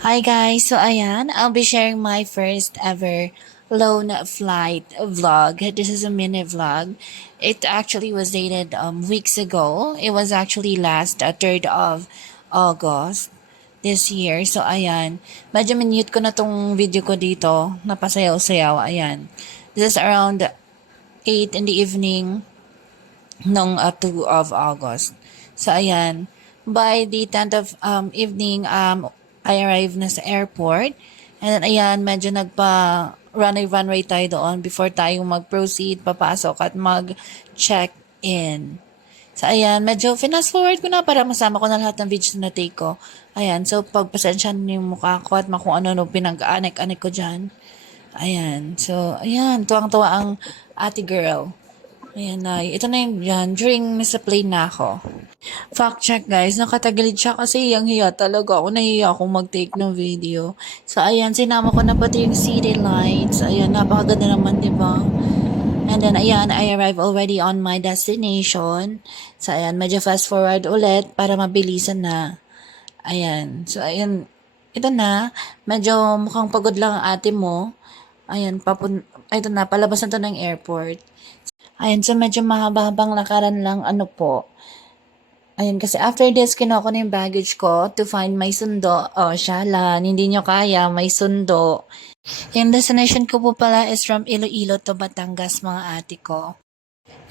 Hi guys, so ayan, I'll be sharing my first ever lone flight vlog. This is a mini vlog. It actually was dated weeks ago. It was actually last 3rd of August this year. So ayan, medyo minute ko na tong video ko dito, napasayaw-sayaw. Ayan, this is around 8 in the evening nung 2 of August. So ayan, by the 10th of evening, I arrived na sa airport. And then ayan, medyo runway tayo doon before tayo mag-proceed, papasok at mag-check-in. So ayan, medyo fast forward ko na para masama ko na lahat ng videos na take ko. Ayan, so pagpasensya niyo yung mukha ko at kung ano pinag-anek-anek ko dyan. Ayan, so ayan, tuwang-tuwa ang ate girl. Ayan na, ito na yung yan, during nasa plane na ako. Fact check guys, nakatagilid siya kasi yung hiya talaga ako, nahiya akong mag-take ng video. So ayan, sinama ko na pati yung city lights. Ayan, napakaganda naman, di ba? And then ayan, I arrived already on my destination. So ayan, medyo fast forward ulit para mabilisan na. Ayan, so ayan, ito na, medyo mukhang pagod lang ang ate mo. Ayan, ito na, palabas na to ng airport. Ayan, so medyo mahaba-habang lakaran lang, ano po. Ayan, kasi after this, kinuha ko na yung baggage ko to find my sundo. Oh, syalan, hindi nyo kaya, may sundo. Yung destination ko po pala is from Iloilo to Batangas, mga ate ko.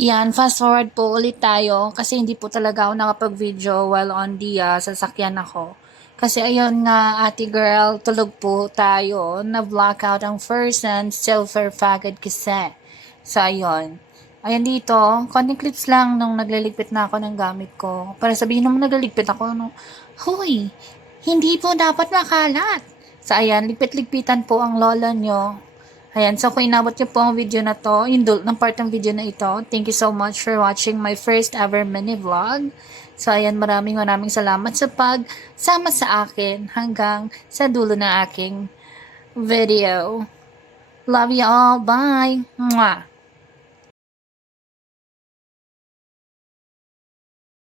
Yan, fast forward po ulit tayo kasi hindi po talaga ako nakapag-video while on the sasakyan ako. Kasi ayun nga, ate girl, tulog po tayo. Na-blackout ang first and silver faggot kasi. So, ayun. Ayan dito, konting clips lang nung nagliligpit na ako ng gamit ko. Para sabihin nung nagliligpit ako, no, Hoy, hindi po dapat makalat. So, ayan, ligpit-ligpitan po ang lola nyo. Ayan, so kung inabot niyo po ang video na to, yung ng part ng video na ito, thank you so much for watching my first ever mini vlog. So ayan, maraming salamat sa pagsama sa akin hanggang sa dulo ng aking video. Love you all. Bye! Mwah!